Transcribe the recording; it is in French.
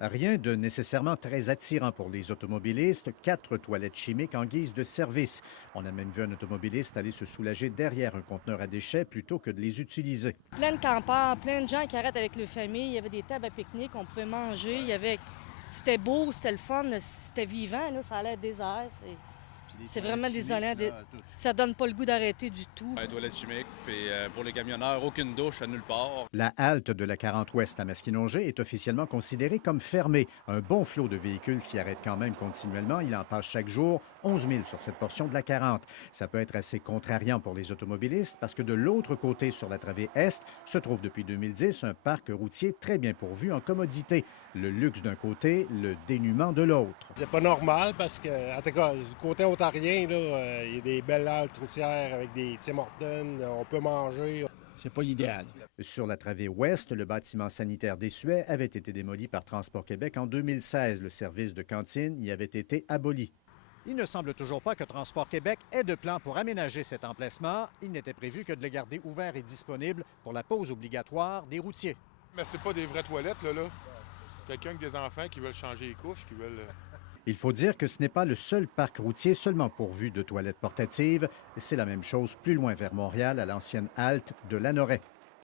Rien de nécessairement très attirant pour les automobilistes, 4 toilettes chimiques en guise de service. On a même vu un automobiliste aller se soulager derrière un conteneur à déchets plutôt que de les utiliser. Plein de campeurs, plein de gens qui arrêtent avec leur famille. Il y avait des tables à pique-nique, on pouvait manger. C'était beau, c'était le fun, c'était vivant, là, ça allait être désert. C'est vraiment désolant. Ça donne pas le goût d'arrêter du tout. Les toilettes chimiques, puis pour les camionneurs, aucune douche à nulle part. La halte de la 40 Ouest à Maskinongé est officiellement considérée comme fermée. Un bon flot de véhicules s'y arrête quand même continuellement. Il en passe chaque jour 11 000 sur cette portion de la 40. Ça peut être assez contrariant pour les automobilistes parce que de l'autre côté, sur la travée Est, se trouve depuis 2010 un parc routier très bien pourvu en commodité. Le luxe d'un côté, le dénuement de l'autre. C'est pas normal parce que, en tout cas, du côté ontarien, là, il y a des belles haltes routières avec des Tim Hortons, on peut manger. C'est pas l'idéal. Sur la travée ouest, le bâtiment sanitaire d'Essuet avait été démoli par Transport Québec en 2016. Le service de cantine y avait été aboli. Il ne semble toujours pas que Transport Québec ait de plan pour aménager cet emplacement. Il n'était prévu que de le garder ouvert et disponible pour la pause obligatoire des routiers. Mais c'est pas des vraies toilettes, là. Quelqu'un avec des enfants qui veulent changer les couches, qui veulent... Il faut dire que ce n'est pas le seul parc routier seulement pourvu de toilettes portatives. C'est la même chose plus loin vers Montréal, à l'ancienne halte de Lanoret.